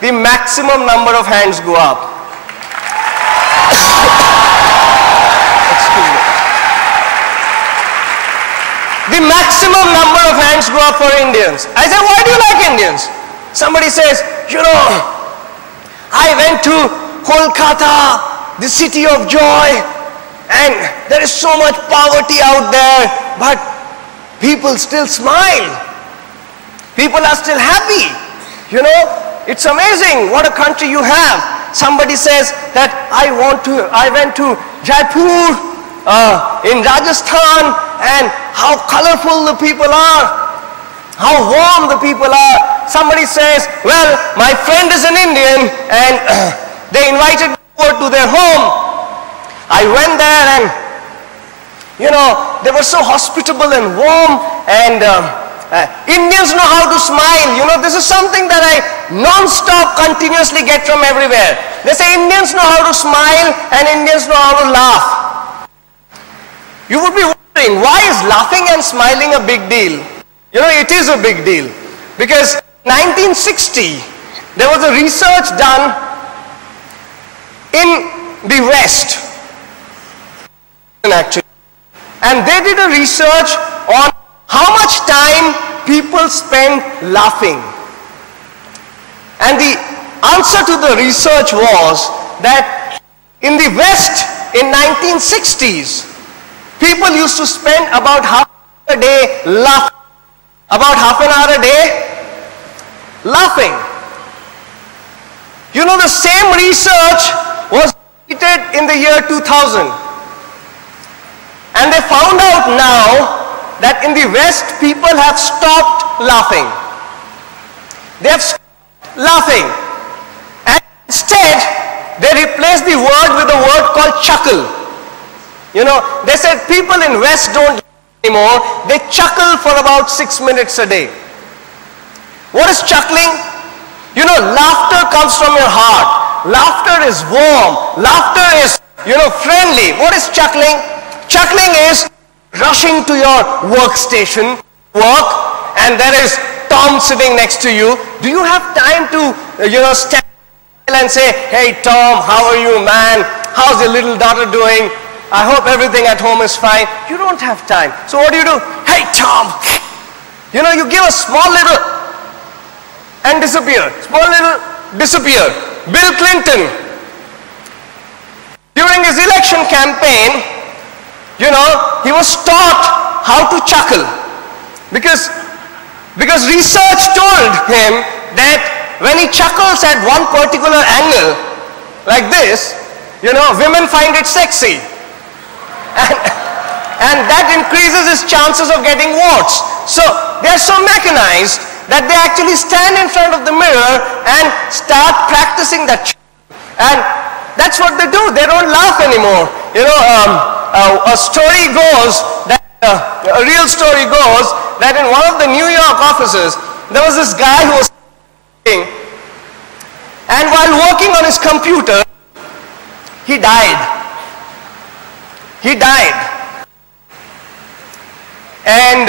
the maximum number of hands go up. Excuse me. The maximum number of hands go up for Indians. I say, why do you like Indians? Somebody says, you know, I went to Kolkata, the city of joy, and there is so much poverty out there, but people still smile. People are still happy. You know, it's amazing what a country you have. Somebody says that I went to Jaipur in Rajasthan, and how colorful the people are, how warm the people are. Somebody says, well, my friend is an Indian and they invited me over to their home. I went there and, you know, they were so hospitable and warm, and Indians know how to smile. You know, this is something that I non-stop continuously get from everywhere. They say Indians know how to smile and Indians know how to laugh. You would be wondering, why is laughing and smiling a big deal? You know, it is a big deal. Because 1960, there was a research done in the West, actually. And they did a research on how much time people spend laughing. And the answer to the research was that in the West, in 1960s, people used to spend about half a day laughing. About half an hour a day laughing. You know, the same research was repeated in the year 2000. And they found out now that in the West, people have stopped laughing. They have stopped laughing. And instead, they replaced the word with a word called chuckle. You know, they said people in West don't laugh anymore. They chuckle for about 6 minutes a day. What is chuckling? You know, laughter comes from your heart. Laughter is warm. Laughter is, you know, friendly. What is chuckling? Chuckling is rushing to your workstation, work, and there is Tom sitting next to you. Do you have time to, you know, stand and say, hey Tom, how are you, man? How's your little daughter doing? I hope everything at home is fine. You don't have time. So what do? Hey Tom! You know, you give a small little and disappear. Small little, disappear. Bill Clinton, during his election campaign, you know, he was taught how to chuckle because research told him that when he chuckles at one particular angle, like this, you know, women find it sexy. And that increases his chances of getting votes. So they are so mechanized that they actually stand in front of the mirror and start practicing that. And that's what they do. They don't laugh anymore. You know, a story goes that, a real story goes that in one of the New York offices, there was this guy who was working, and while working on his computer, he died. He died. And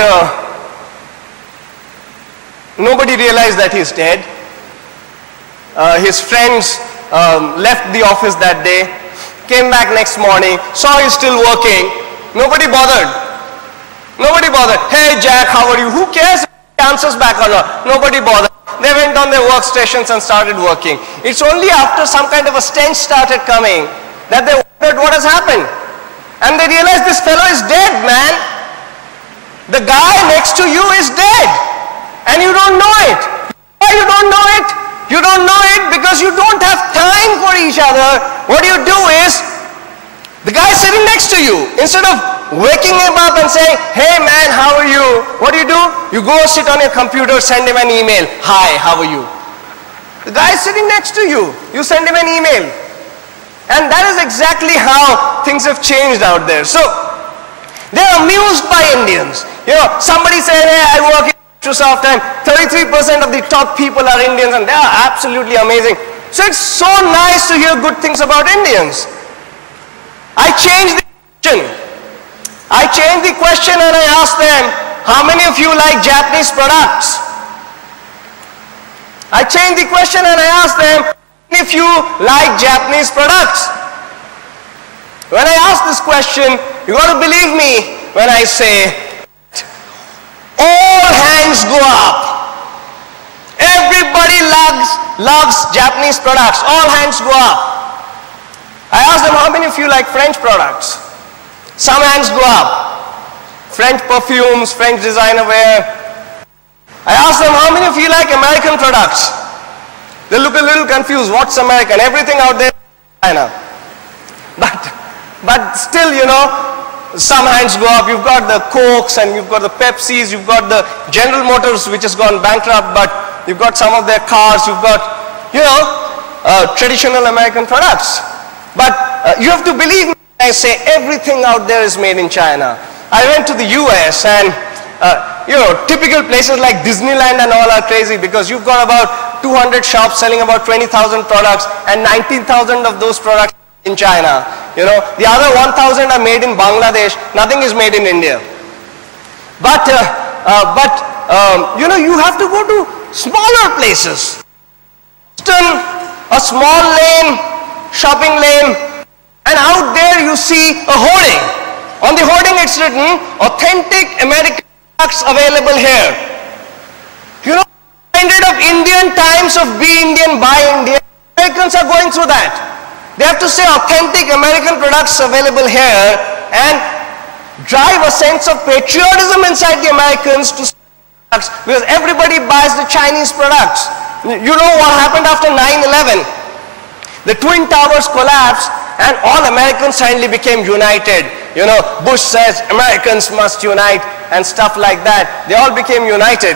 nobody realized that he's dead. His friends left the office that day, came back next morning, saw he's still working. Nobody bothered. Nobody bothered. Hey Jack, how are you? Who cares if he answers back or not? Nobody bothered. They went on their workstations and started working. It's only after some kind of a stench started coming that they wondered what has happened. And they realized this fellow is dead, man. The guy next to you is dead. And you don't know it. Why you don't know it? You don't know it because you don't have time for each other. What you do is, the guy sitting next to you, instead of waking him up and saying, hey man, how are you? What do? You go sit on your computer, send him an email. Hi, how are you? The guy is sitting next to you. You send him an email. And that is exactly how things have changed out there. So, they're amused by Indians. You know, somebody said, hey, I work in Microsoft and 33% of the top people are Indians, and they are absolutely amazing. So it's so nice to hear good things about Indians. I changed the question. I changed the question and I asked them, how many of you like Japanese products? I changed the question and I asked them, if you like Japanese products. When I ask this question, you got to believe me when I say, all hands go up. Everybody loves Japanese products. All hands go up. I asked them, how many of you like French products? Some hands go up. French perfumes, French designer wear. I asked them, how many of you like American products? They look a little confused. What's American? Everything out there is China. But still, you know, some hands go up. You've got the Cokes and you've got the Pepsis, you've got the General Motors, which has gone bankrupt, but you've got some of their cars, you've got, you know, traditional American products. But you have to believe me when I say everything out there is made in China. I went to the US and, you know, typical places like Disneyland and all are crazy because you've got about 200 shops selling about 20,000 products and 19,000 of those products in China. You know, the other 1,000 are made in Bangladesh. Nothing is made in India. But you know, you have to go to smaller places. A small lane, shopping lane, and out there you see a hoarding. On the hoarding it's written, authentic American products available here. You know, reminded of Indian times of be Indian, buy Indian. Americans are going through that. They have to say authentic American products available here and drive a sense of patriotism inside the Americans to products because everybody buys the Chinese products. You know what happened after 9/11? The Twin Towers collapsed and all Americans suddenly became united. You know, Bush says Americans must unite and stuff like that. They all became united.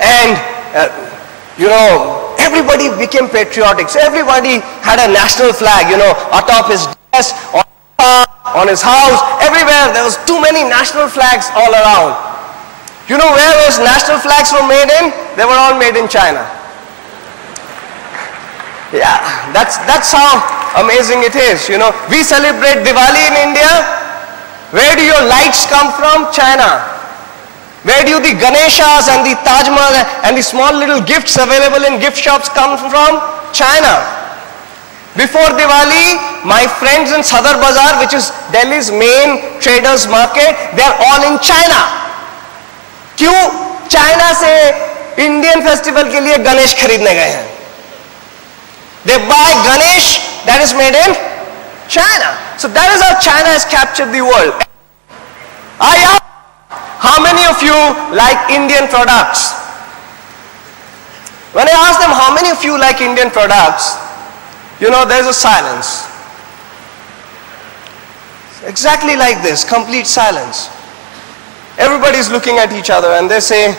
And, you know, everybody became patriotic. So everybody had a national flag, you know, atop his desk, on his house, everywhere. There was too many national flags all around. You know where those national flags were made in? They were all made in China. Yeah, that's how amazing it is. You know, we celebrate Diwali in India. Where do your lights come from? China. Where do the Ganeshas and the Taj Mahal and the small little gifts available in gift shops come from? China. Before Diwali, my friends in Sadar Bazaar, which is Delhi's main traders market, they are all in China. क्यों China से Indian festival के लिए गणेश खरीदने गए हैं? They buy Ganesh that is made in China. So that is how China has captured the world. I ask, how many of you like Indian products? When I ask them how many of you like Indian products, you know, there's a silence. Exactly like this, complete silence. Everybody's looking at each other and they say,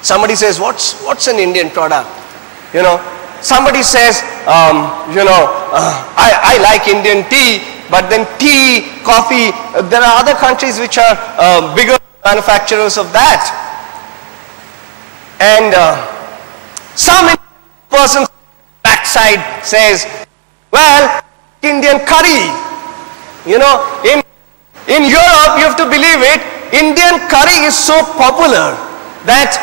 somebody says, what's an Indian product? You know, somebody says, you know, I like Indian tea, but then tea, coffee, there are other countries which are bigger manufacturers of that. And some person backside says, well, Indian curry. You know, in Europe, you have to believe it, Indian curry is so popular that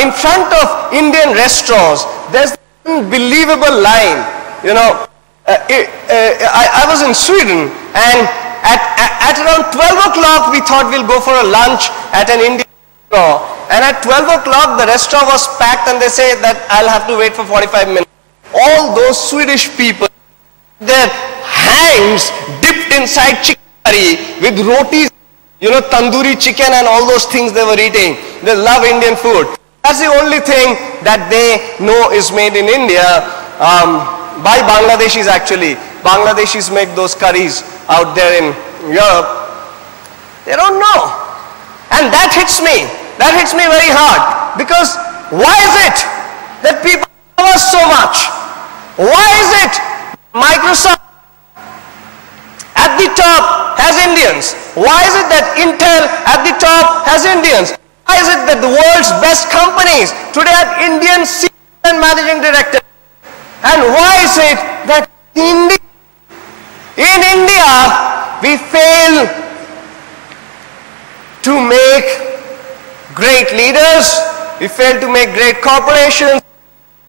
in front of Indian restaurants, there's an unbelievable line. You know, I was in Sweden and at around 12 o'clock we thought we'll go for a lunch at an Indian restaurant, and at 12 o'clock the restaurant was packed and they say that I'll have to wait for 45 minutes. All those Swedish people, their hands dipped inside chicken curry with rotis, you know, tandoori chicken and all those things they were eating. They love Indian food. That's the only thing that they know is made in India. By Bangladeshis actually. Bangladeshis make those curries out there in Europe. They don't know. And that hits me. That hits me very hard. Because why is it that people love us so much? Why is it Microsoft at the top has Indians? Why is it that Intel at the top has Indians? Why is it that the world's best companies today have Indian CEO and managing director? And why is it that in India we fail to make great leaders, He failed to make great corporations.